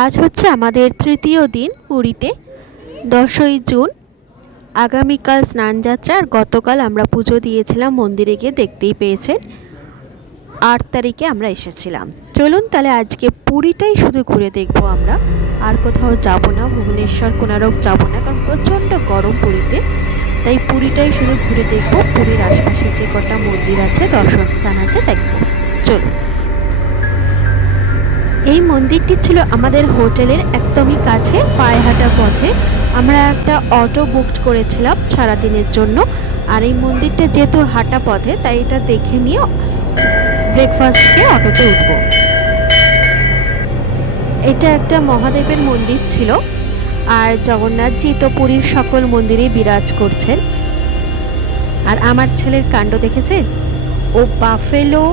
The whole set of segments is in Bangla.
আজ হচ্ছে আমাদের তৃতীয় দিন পুরীতে, 10ই জুন। আগামীকাল স্নানযাত্রা, আর গতকাল আমরা পুজো দিয়েছিলাম মন্দিরে গিয়ে, দেখতেই পেয়েছেন। 8 তারিখে আমরা এসেছিলাম। চলুন তাহলে আজকে পুরীটাই শুধু ঘুরে দেখবো আমরা, আর কোথাও যাব না। ভুবনেশ্বর কোনারক যাব না, কারণ প্রচণ্ড গরম পুরীতে। তাই পুরীটাই শুধু ঘুরে দেখবো। পুরীর আশপাশে যে কটা মন্দির আছে, দর্শন স্থান আছে, দেখবো। চলুন। এই মন্দিরটি ছিল আমাদের হোটেলের একদমই কাছে, পায়ে হাঁটা পথে। আমরা একটা অটো বুক করেছিলাম সারাদিনের জন্য। আর এই মন্দিরটা যেহেতু হাঁটা পথে, তাই এটা দেখে নিয়ে ব্রেকফাস্ট খেয়ে অটোতে উঠব। এটা একটা মহাদেবের মন্দির ছিল, আর জগন্নাথজি তো পুরীর সকল মন্দিরেই বিরাজ করছেন। আর আমার ছেলের কাণ্ড দেখেছেন, ও বাফেলো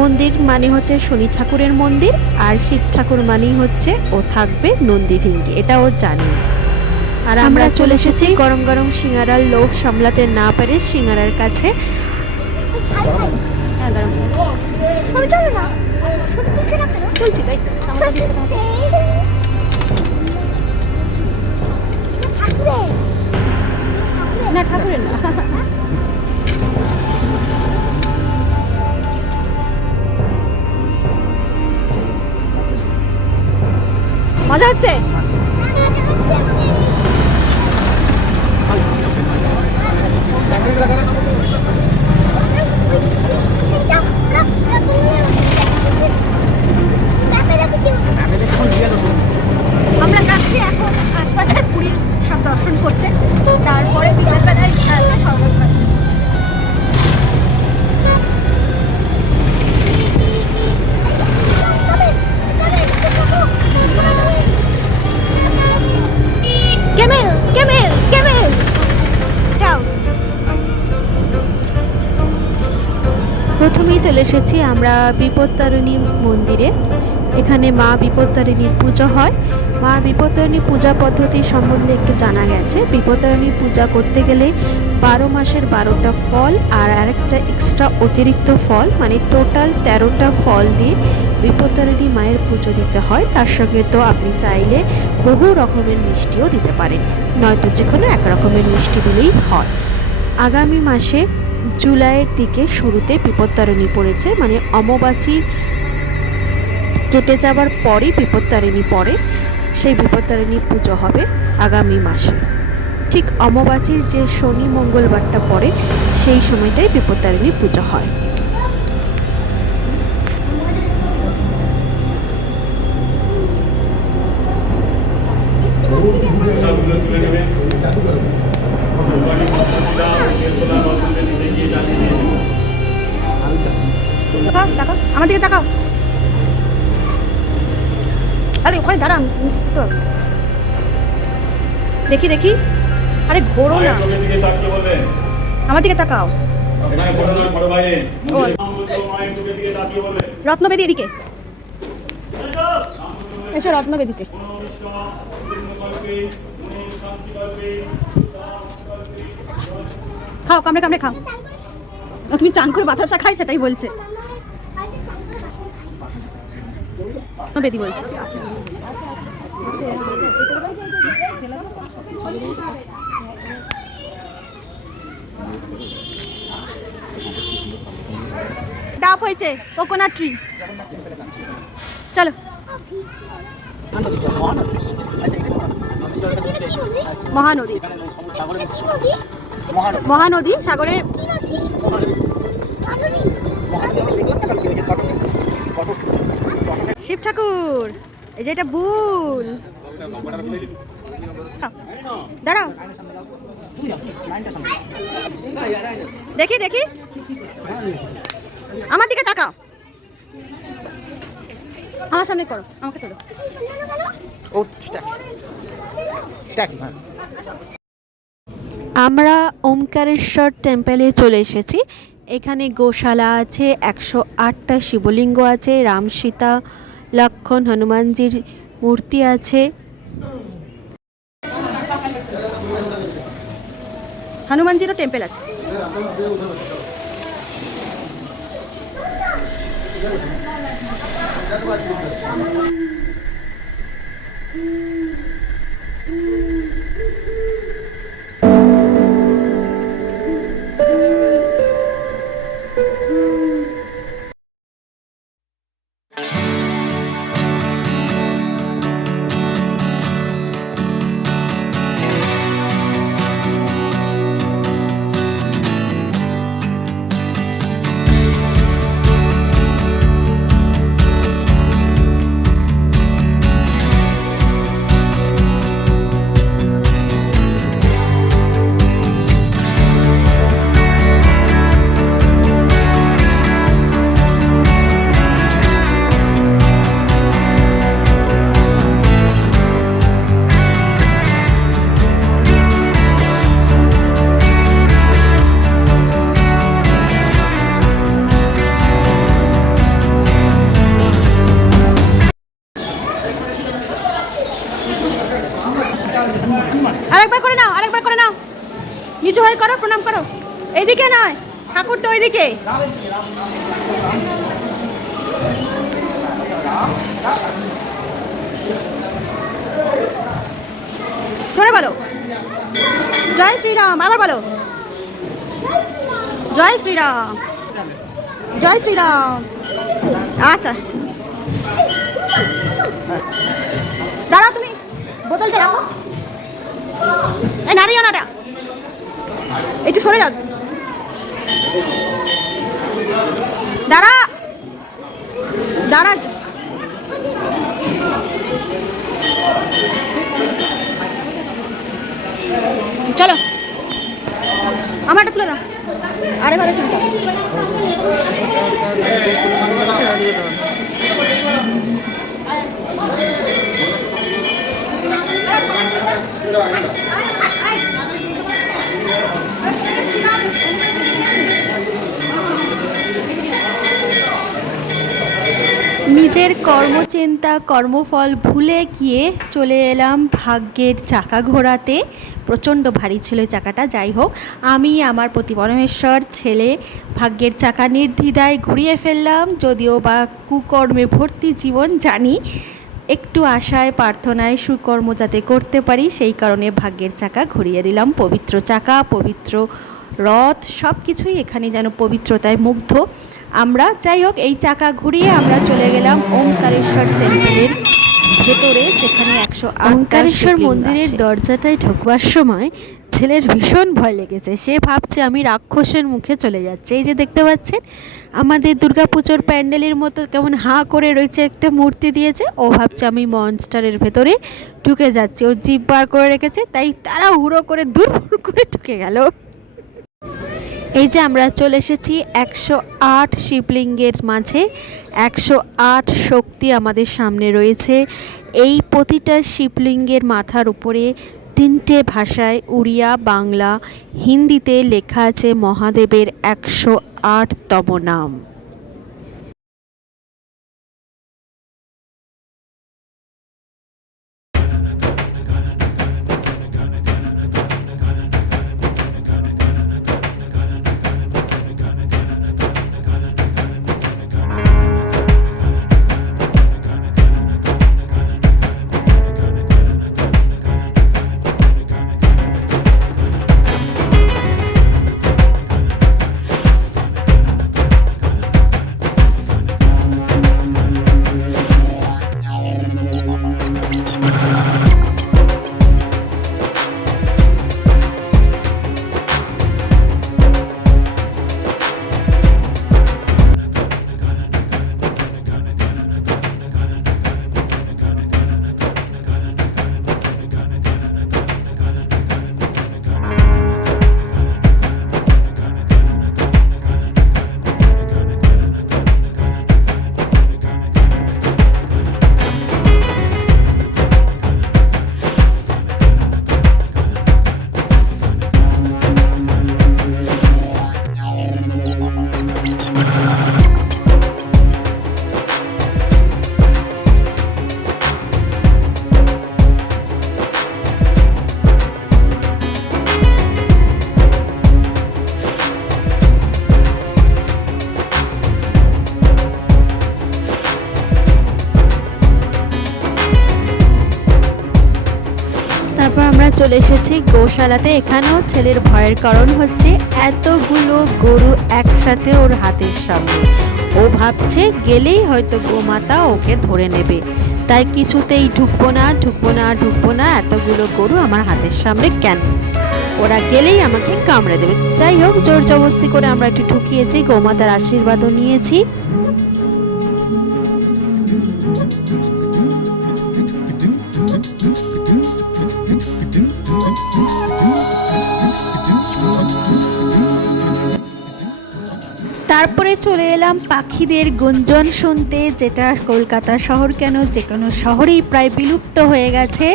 মন্দির মানে হচ্ছে শনি ঠাকুরের মন্দির, আর শিব ঠাকুর মানেই হচ্ছে ও থাকবে নন্দী ভিঙ্গি, এটা ও জানি। আর আমরা চলে এসেছি গরম গরম সিঙ্গারার লোভ সামলাতে না পেরে সিঙ্গারার কাছে। না, ঠাকুরের না। মজা হচ্ছে। আমরা যাচ্ছি এখন আশপাশের পুরীর সব দর্শন করতে, তারপরে বিকেলবেলায় ইচ্ছা আছে শরবত খাওয়ার। প্রথমেই চলে এসেছি আমরা বিপত্তারিণী মন্দিরে। এখানে মা বিপত্তারিণীর পুজো হয়। মা বিপত্তারিণী পূজা পদ্ধতি সম্বন্ধে একটু জানা গেছে। বিপত্তারিণী পূজা করতে গেলে 12 মাসের 12টা ফল আর আরেকটা এক্সট্রা অতিরিক্ত ফল, মানে টোটাল 13টা ফল দিয়ে বিপত্তারিণী মায়ের পুজো দিতে হয়। তার সঙ্গে তো আপনি চাইলে বহু রকমের মিষ্টিও দিতে পারেন, নয়তো যে কোনো এক রকমের মিষ্টি দিলেই হয়। আগামী মাসে জুলাইয়ের দিকে শুরুতে বিপত্তারিণী পড়েছে, মানে অমাবাস্যা কেটে যাবার পরেই বিপত্তারিণী পড়ে। সেই বিপত্তারিণী পুজো হবে আগামী মাসে। ঠিক অমাবাস্যার যে শনি মঙ্গলবারটা পড়ে, সেই সময়টাই বিপত্তারিণী পুজো হয়। আমার দিকে তাকাও। আরে ওখানে দাঁড়ান, দেখি দেখি। আরে ঘোরো না, আমার দিকে তাকাও। রত্নবেদী এদিকে এসো, রত্নবেদীতে। খাও, কামড়ে কামড়ে খাও। তুমি চান করে বাতাসা খাই, সেটাই বলছে বেদি, বলছে। ডাব হয়েছে, কোকোনাট ট্রি। চলো। মহানদী, মহানদী সাগরে। শিব ঠাকুর, এই যে এটা ভুল। দাঁড়াও, দেখি দেখি, আমার দিকে তাকাও। আমার সামনে করো, আমাকে তোলো। আমরা ওমকারেশ্বর টেম্পলে চলে এসেছি। এখানে গোশালা আছে, 108টা শিবলিঙ্গ আছে, রাম সীতা লক্ষণ হনুমানজির মূর্তি আছে। হনুমানজিরও টেম্পল আছে। নিচু হয়ে করো, প্রণাম করো। এইদিকে নয়, ঠাকুর তো ওইদিকে। সরে বলো জয় শ্রীরাম, আবার বলো জয় শ্রীরাম, জয় শ্রীরাম। আচ্ছা দাঁড়া, তুমি বোতলটা রাখো। এই নাড়িও নাটা, একটু সরে যাও। দাঁড়া দাঁড়া, চলো আমারটা তুলে দাও। আরে ভালো তুলে দাও। নিজের কর্মচিন্তা কর্মফল ভুলে গিয়ে চলে এলাম ভাগ্যের চাকা ঘোরাতে। প্রচণ্ড ভারী ছিল এই চাকাটা। যাই হোক, আমি আমার প্রতিপরমেশ্বর ছেলে ভাগ্যের চাকা নির্দ্বিধায় ঘুরিয়ে ফেললাম। যদিও বা কুকর্মে ভর্তি জীবন, জানি একটু আশায় প্রার্থনায় সুকর্ম যাতে করতে পারি, সেই কারণে ভাগ্যের চাকা ঘুরিয়ে দিলাম। পবিত্র চাকা, পবিত্র রথ, সব কিছুই এখানে যেন পবিত্রতায় মুগ্ধ আমরা। যাই হোক, এই চাকা ঘুরিয়ে আমরা চলে গেলাম ওমকারেশ্বর টেম্পলের ভেতরে, যেখানে 108 ওমকারেশ্বর মন্দিরের দরজাটায় ঢোকবার সময় ছেলের ভীষণ ভয় লেগেছে। সে ভাবছে আমি রাক্ষসের মুখে চলে যাচ্ছে। এই যে দেখতে পাচ্ছেন আমাদের দুর্গাপুজোর প্যান্ডেলের মতো কেমন হাঁ করে রয়েছে, একটা মূর্তি দিয়েছে। ও ভাবছে আমি মনস্টারের ভেতরে ঢুকে যাচ্ছি। ওর জিভ বার করে রেখেছে, তাই তারা হুড়ো করে দূর করে ঢুকে গেল। এই যে আমরা চলে এসেছি 108 শিবলিঙ্গের মাঝে। 108 শক্তি আমাদের সামনে রয়েছে। এই প্রতিটা শিবলিঙ্গের মাথার উপরে 3টে ভাষায়, উড়িয়া, বাংলা, হিন্দিতে লেখা আছে মহাদেবের 108তম নাম। চলে এসেছি গোশালাতে। এখানেও ছেলের ভয়ের কারণ হচ্ছে এতগুলো গরু একসাথে ওর হাতের সামনে। ও ভাবছে গেলেই হয়তো গোমাতা ওকে ধরে নেবে, তাই কিছুতেই ঢুকবো না, এতগুলো গরু আমার হাতের সামনে কেন, ওরা গেলেই আমাকে কামড়ে দেবে। যাই হোক, জোর জবরদস্তি করে আমরা একটু ঢুকিয়েছি, গোমাতার আশীর্বাদও নিয়েছি। তারপর তারপরে চলে এলাম পাখিদের গুঞ্জন শুনতে, যেটা কলকাতা শহর কেন যে কোনো শহরেই প্রায় বিলুপ্ত হয়ে গেছে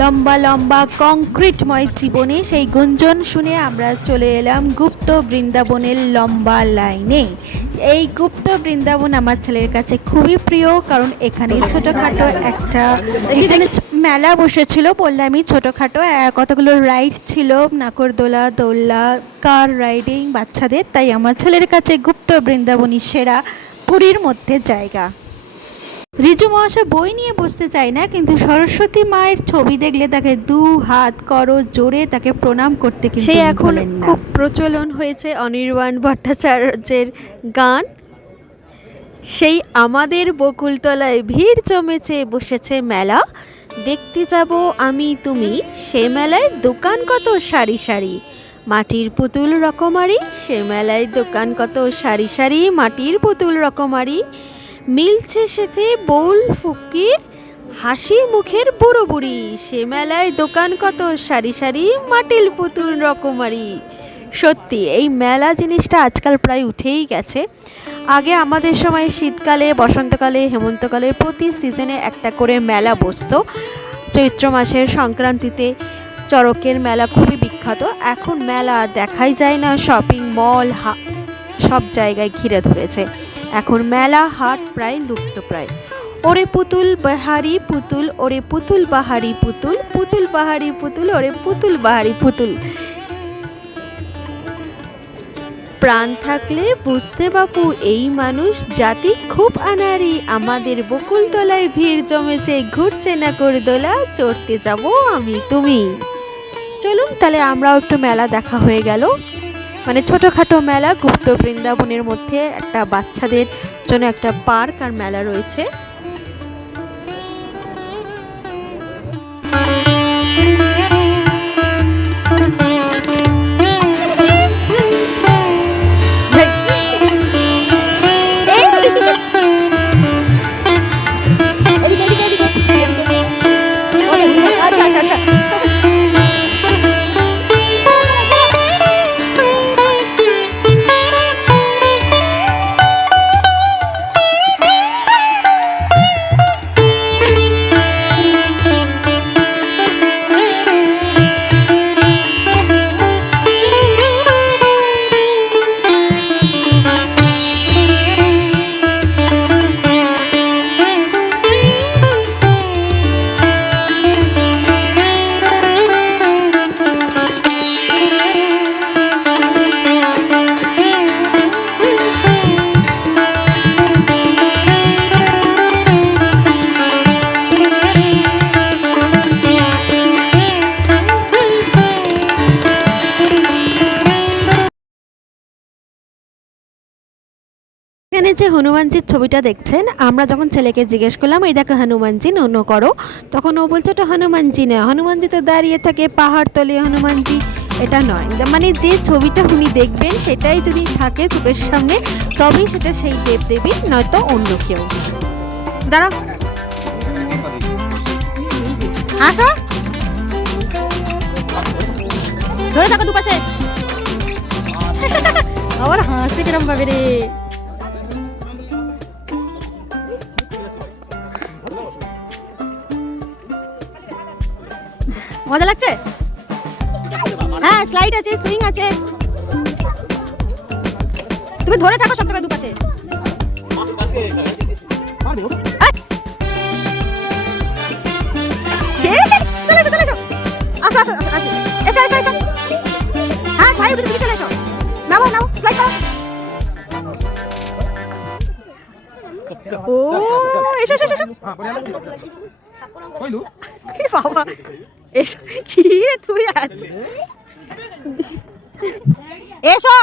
লম্বা লম্বা কংক্রিটময় জীবনে। সেই গুঞ্জন শুনে আমরা চলে এলাম গুপ্ত বৃন্দাবনের লম্বা লাইনে। এই গুপ্ত বৃন্দাবন আমার ছেলের কাছে খুবই প্রিয়, কারণ এখানে ছোটোখাটো একটা এখানে মেলা বসেছিল, বললামই ছোটোখাটো কতগুলো রাইড ছিল, নাকরদোলা, দোলনা, কার রাইডিং বাচ্চাদের। তাই আমার ছেলের কাছে গুপ্ত বৃন্দাবনই সেরা পুরীর মধ্যে জায়গা। রিজু মহাশয় বই নিয়ে বসতে চায় না, কিন্তু সরস্বতী মায়ের ছবি দেখলে তাকে 2 হাত করো জোরে তাকে প্রণাম করতে, কিন্তু সে এখন খুব প্রচলন হয়েছে অনির্বাণ ভট্টাচার্যের গান, সেই আমাদের বকুলতলায় ভিড় জমেছে বসেছে মেলা, দেখতে যাব আমি তুমি, সে মেলায় দোকান কত সারি সারি, মাটির পুতুল রকমারি, সে মেলায় দোকান কত সারি সারি, মাটির পুতুল রকমারি, মিলছে সাথে বউল ফকির, হাসি মুখের বুড়ো বুড়ি, সে মেলায় দোকান কত সারি সারি, মাটির পুতুল রকমারি। সত্যি এই মেলা জিনিসটা আজকাল প্রায় উঠেই গেছে। আগে আমাদের সময় শীতকালে, বসন্তকালে, হেমন্তকালে প্রতি সিজনে একটা করে মেলা বসতো। চৈত্র মাসের সংক্রান্তিতে চড়কের মেলা খুবই বিখ্যাত। এখন মেলা দেখাই যায় না, শপিং মল সব জায়গায় ঘিরে ধরেছে। এখন মেলা হাট প্রায় লুপ্ত প্রায়। ওরে পুতুল বাহারি পুতুল, ওরে পুতুল বাহারি পুতুল, পুতুল বাহারি পুতুল, ওরে পুতুল বাহারি পুতুল। প্রাণ থাকলে বুঝতে বাপু এই মানুষ জাতি খুব আনাড়ি, আমাদের বকুলতলায় ভিড় জমেছে ঘুরছে না করদোলা, চড়তে যাব আমি তুমি। চলুন তাহলে আমরাও একটু মেলা দেখা হয়ে গেল, মানে ছোটোখাটো মেলা। গুপ্ত বৃন্দাবনের মধ্যে একটা বাচ্চাদের জন্য একটা পার্ক আর মেলা রয়েছে। এখানে যে হনুমানজির ছবিটা দেখছেন, আমরা যখন ছেলেকে জিজ্ঞেস করলাম এই দেখো হনুমানজি নন্য করো, তখন ও বলছে ওটা হনুমানজি না, হনুমানজি তো দাঁড়িয়ে থাকে পাহাড় তলে, হনুমানজি এটা নয়। মানে যে ছবিটা উনি দেখবেন সেটাই যদি থাকে চোখের সামনে, তবেই সেটা সেই দেবদেবী, নয়তো অন্য কেউ। দাঁড়াও, আসো, ধরে থাকো দুপাশে। আবার হাসি কিরম ভাবে রে। মজা লাগছে? হ্যাঁ, স্লাইড আছে, সুইং আছে, তুমি ধরে থাকো সব থেকে দুপাশে। এসো এসো এসো, হ্যাঁ ভাই উঠে তুমি চলে এসো, নামো নামো, স্লাইড করো। ও এসো এসো এসো, বাবা এসো, কি রে তুই আর এসো।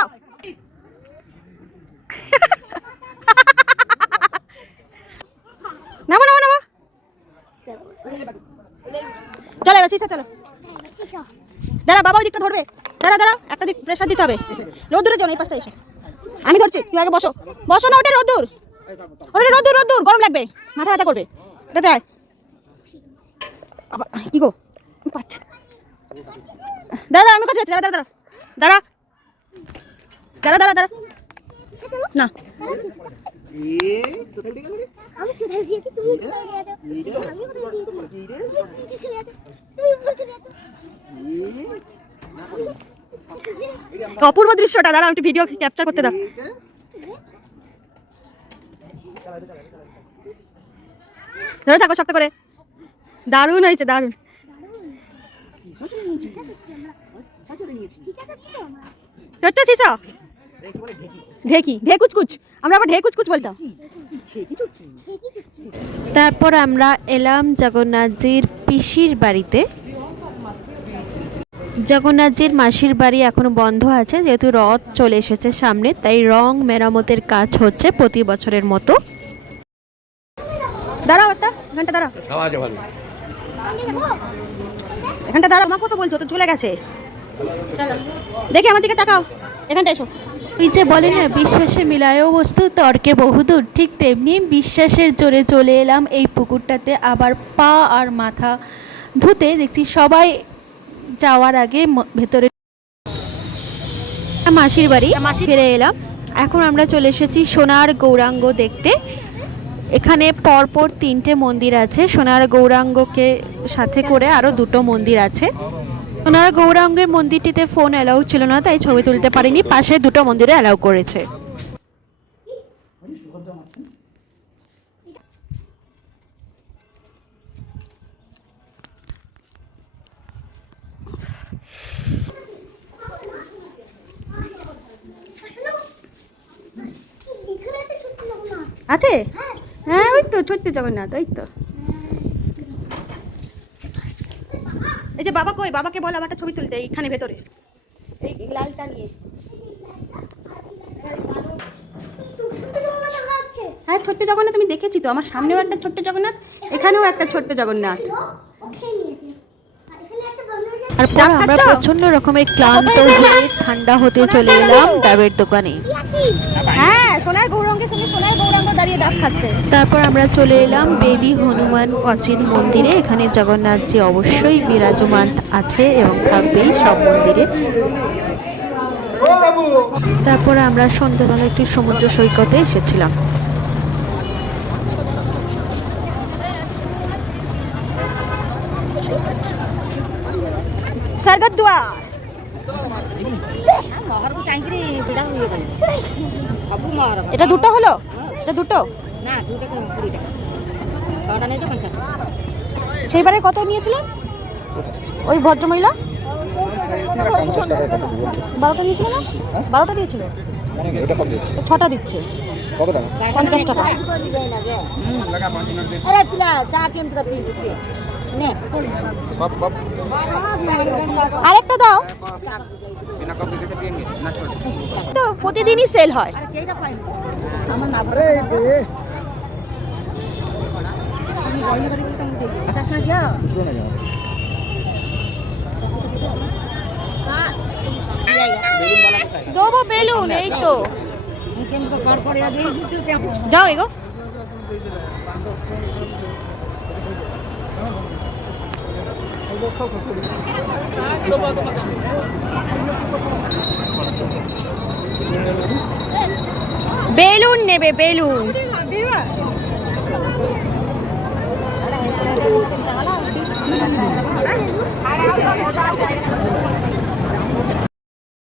নামো নামো নামো, চলো এবার সিসা চলো। দাঁড়া বাবা ওই দিকটা ধরবে, দাঁড়া দাঁড়া, একটা দিক প্রেসার দিতে হবে। রোদ্দুরে চলো, এই পাশটা এসো, আমি ধরছি, তুই আগে বসো। বসো না, ওটা রোদ্দুর, ওটা রোদ্দুর, রোদ্দুর গরম লাগবে, মাথা ব্যথা করবে, এটাতে আয়। কি গো পাচ্ছি, দাঁড়া আমি কাছে আছি, দাঁড়া দাঁড়া দাঁড়া দাঁড়া দাঁড়া দাঁড়া দাঁড়া, না অপূর্ব দৃশ্যটা, দাঁড়াও একটু ভিডিও ক্যাপচার করতে দাও। ধরে থাকো শক্ত করে। দারুণ হয়েছে, দারুণ। ঢেকি, ঢেকুচকুচ, আমরা আবার ঢেকুচকুচ বলতাম। তারপর আমরা এলাম জগন্নাথজির পিসির বাড়িতে। জগন্নাথজির মাসির বাড়ি এখনো বন্ধ আছে, যেহেতু রথ চলে এসেছে সামনে, তাই রং মেরামতের কাজ হচ্ছে প্রতি বছরের মতো। দাঁড়াও, এখানটা দাঁড়াও, এখানটা দাঁড়াও। আমার কত বলছো, তো চলে গেছে। দেখে আমার দিকে তাকাও, এখানটা এসো। ওই যে বলে না, বিশ্বাসে মিলায়ও বস্তু তর্কে বহুদূর, ঠিক তেমনি বিশ্বাসের জোরে চলে এলাম এই পুকুরটাতে। আবার পা আর মাথা ধুতে দেখছি সবাই যাওয়ার আগে ভেতরে। মাসির বাড়ি ফিরে এলাম। এখন আমরা চলে এসেছি সোনার গৌরাঙ্গ দেখতে। এখানে পরপর 3টে মন্দির আছে। সোনার গৌরাঙ্গকে সাথে করে আরও 2টো মন্দির আছে। সোনার গৌরাঙ্গের মন্দিরটিতে ফোন অ্যালাউ ছিল না, তাই ছবি তুলতে পারিনি। পাশে 2টো মন্দিরে অ্যালাউ করেছে। আছে, হ্যাঁ ওই তো ছোট্ট জগন্নাথ, ওই তো। এই যে বাবা কই, বাবাকে বল আমার একটা ছবি তুলতে এইখানে ভেতরে, এই লালটা নিয়ে। হ্যাঁ ছোট্ট জগন্নাথ আমি দেখেছি তো, আমার সামনেও একটা ছোট্ট জগন্নাথ, এখানেও একটা ছোট্ট জগন্নাথ। তারপর আমরা প্রচন্ড রকমের ক্লান্ত হয়ে ঠান্ডা হতে চলে এলাম ডাবের দোকানে। হ্যাঁ সোনার গৌরাঙ্গের সঙ্গে সোনার গৌরাঙ্গ দাঁড়িয়ে ডাব খাচ্ছে। তারপর আমরা চলে এলাম বেদি হনুমান প্রাচীন মন্দিরে। এখানে জগন্নাথজি অবশ্যই বিরাজমান আছে এবং থাকবেই সব মন্দিরে। তারপরে আমরা সন্ধ্যাবেলা একটি সমুদ্র সৈকতে এসেছিলাম। স্বর্গের দুয়ার। এটা 2টো হলো, এটা 2টো না, 2টো তো 20 টাকা, 6টা নেই তো 50। সেইবারে কত নিয়েছিল ওই ভদ্রমহিলা? 12টা দিয়েছিল না? 12টা দিয়েছিল, 6টা দিচ্ছে। কত টাকা? 50 টাকা। আরে পিলা চা কেন্দ্র নে, আরেকটা দাও তো, প্রতিদিনই সেল হয়। দেবো বেলুন, এই তো যাও এগো। বেলুন নেবে, বেলুন।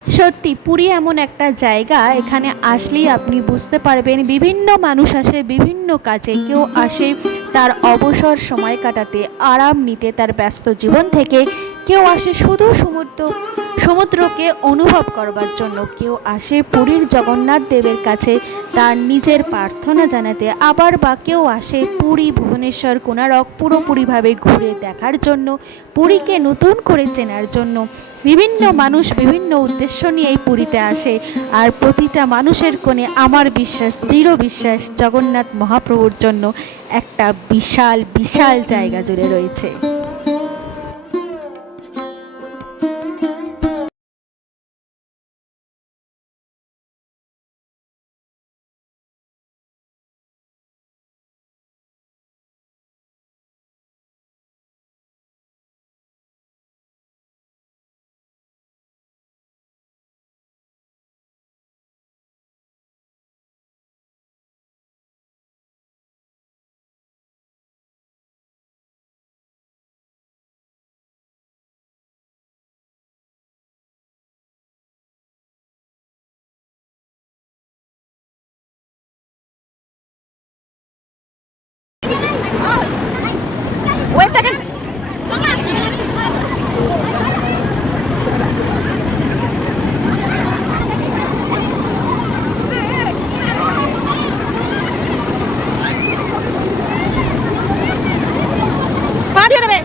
সত্যি পুরী এমন একটা জায়গা, এখানে আসলেই আপনি বুঝতে পারবেন বিভিন্ন মানুষ আসে বিভিন্ন কাজে। কেউ আসে তার অবসর সময় কাটাতে, আরাম নিতে তার ব্যস্ত জীবন থেকে। কেউ আসে শুধু সমুদ্রকে অনুভব করবার জন্য। কেউ আসে পুরীর জগন্নাথ দেবের কাছে তার নিজের প্রার্থনা জানাতে। আবার বা কেউ আসে পুরী, ভুবনেশ্বর, কোণারক পুরোপুরিভাবে ঘুরে দেখার জন্য, পুরীকে নতুন করে চেনার জন্য। বিভিন্ন মানুষ বিভিন্ন উদ্দেশ্য নিয়ে এই পুরীতে আসে। আর প্রতিটা মানুষের কোণে আমার বিশ্বাস, দৃঢ় বিশ্বাস, জগন্নাথ মহাপ্রভুর জন্য একটা বিশাল বিশাল জায়গা জুড়ে রয়েছে। ওয়েবটাকে পা দিয়ে দেবে।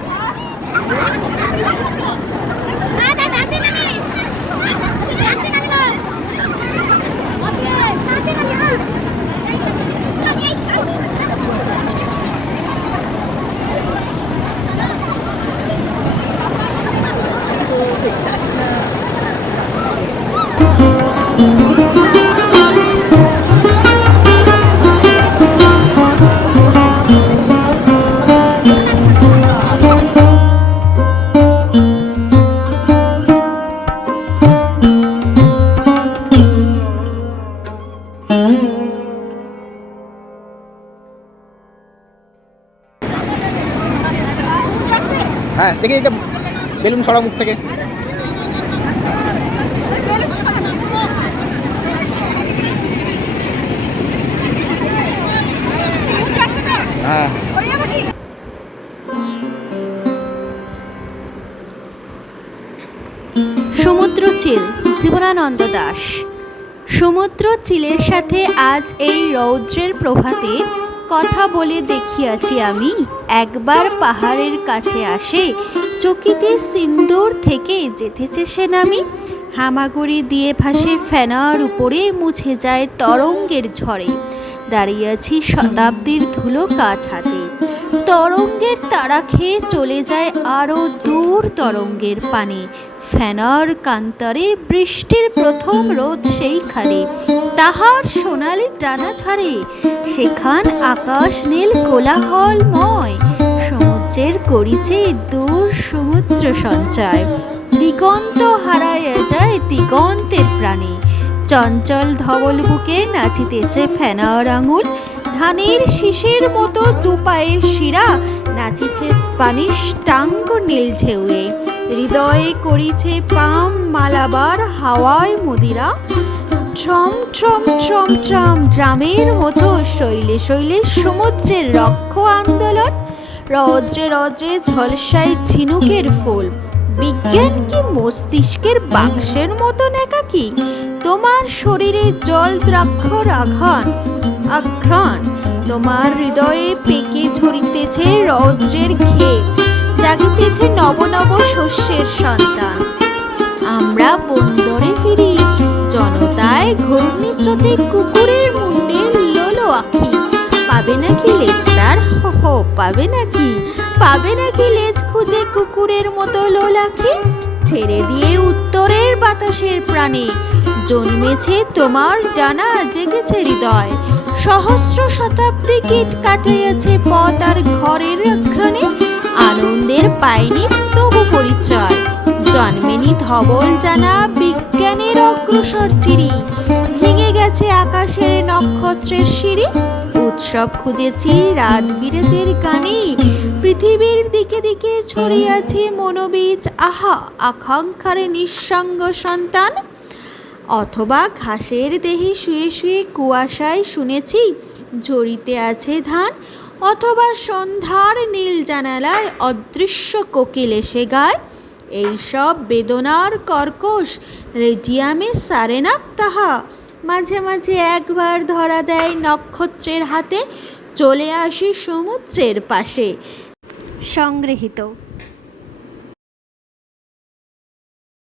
হ্যাঁ দেখি এই যে বেলুন সরা মুখ থেকে। হ্যাঁ সমুদ্র চিল, জীবনানন্দ দাশ। সমুদ্র চিলের সাথে আজ এই রৌদ্রের প্রভাতে কথা বলে দেখিয়াছি আমি। একবার পাহাড়ের কাছে আসে, চকিতে সিন্দুর থেকে যেতেছে সে নামি। হামাগুড়ি দিয়ে ভাসে ফেনার উপরে, মুছে যায় তরঙ্গের ঝড়ে। দাঁড়িয়ে আছি শতাব্দীর ধুলো কাছ হাতে, তরঙ্গের তারা খেয়ে চলে যায় আরও দূর তরঙ্গের পানে। ফেনার কান্তরে বৃষ্টির প্রথম রোদ সেইখানে, তাহার সোনালি টানা ছাড়ে। সেখান আকাশ নীল কোলাহলময়, সমুদ্রের করিছে দূর সমুদ্র সঞ্চয়। দিগন্ত হারাইয়া যায় দিগন্তের প্রাণে, চঞ্চল ধবল বুকে নাচিতেছে ফেনার আঙুল। ধানের শীষের মতো দুপায়ের শিরা নাচিছে স্প্যানিশ টাঙ্গো নীল ঢেউয়ে। হৃদয়ে করিছে পাম মালাবার হাওয়ায় মদিরা, ট্রম ট্রম ট্রম ট্রম ড্রামের মতো শৈলে শৈলে সমুদ্রের রক্ষ আন্দোলন। রজ্রে রজ্রে ঝলসায় ঝিনুকের ফুল, বিজ্ঞান কি মস্তিষ্কের বাক্সের মতন একাকী? তোমার শরীরে জল দ্রাক্ষর আঘ্রাণ, তোমার হৃদয়ে পেকে ঝরিতেছে রৌদ্রের ক্ষেত, জাগিতেছে নব নব শস্যের সন্তান। আমরা বন্দরে ফিরি, জনতায় ঘূর্ণিস্রোতে কুকুরের মুন্ডে লোলো আঁখি। পাবে নাকি লেজ তার, হো পাবে নাকি লেজ খুঁজে কুকুরের মতো লোলাখি? ছেড়ে দিয়ে উত্তরের বাতাসের প্রাণে, জন্মেছে তোমার ডানা, জেগেছে হৃদয়। সহস্র শতাব্দী কীট কাটাইয়াছে পথ আর ঘরের ঘ্রাণে, আনন্দের পায়নি তবু পরিচয়। জন্মেনি ধবল জানা বিজ্ঞানের অগ্রসর চিরি, ভেঙে গেছে আকাশের নক্ষত্রের সিঁড়ি। উৎসব খুঁজেছি রাত বিরেতের গানে, পৃথিবীর দিকে দিকে ছড়িয়াছে মনোবীজ আহা আকাঙ্ক্ষার নিঃসঙ্গ সন্তান। অথবা ঘাসের দেহে শুয়ে শুয়ে কুয়াশায় শুনেছি ঝরিতে আছে ধান, অথবা সন্ধ্যার নীল জানালায় অদৃশ্য কোকিল এসে গায়। এইসব বেদনার কর্কশ রেডিয়ামে সারে না তাহা, মাঝে মাঝে একবার ধরা দেয় নক্ষত্রের হাতে, চলে আসি সমুদ্রের পাশে। সংগৃহীত।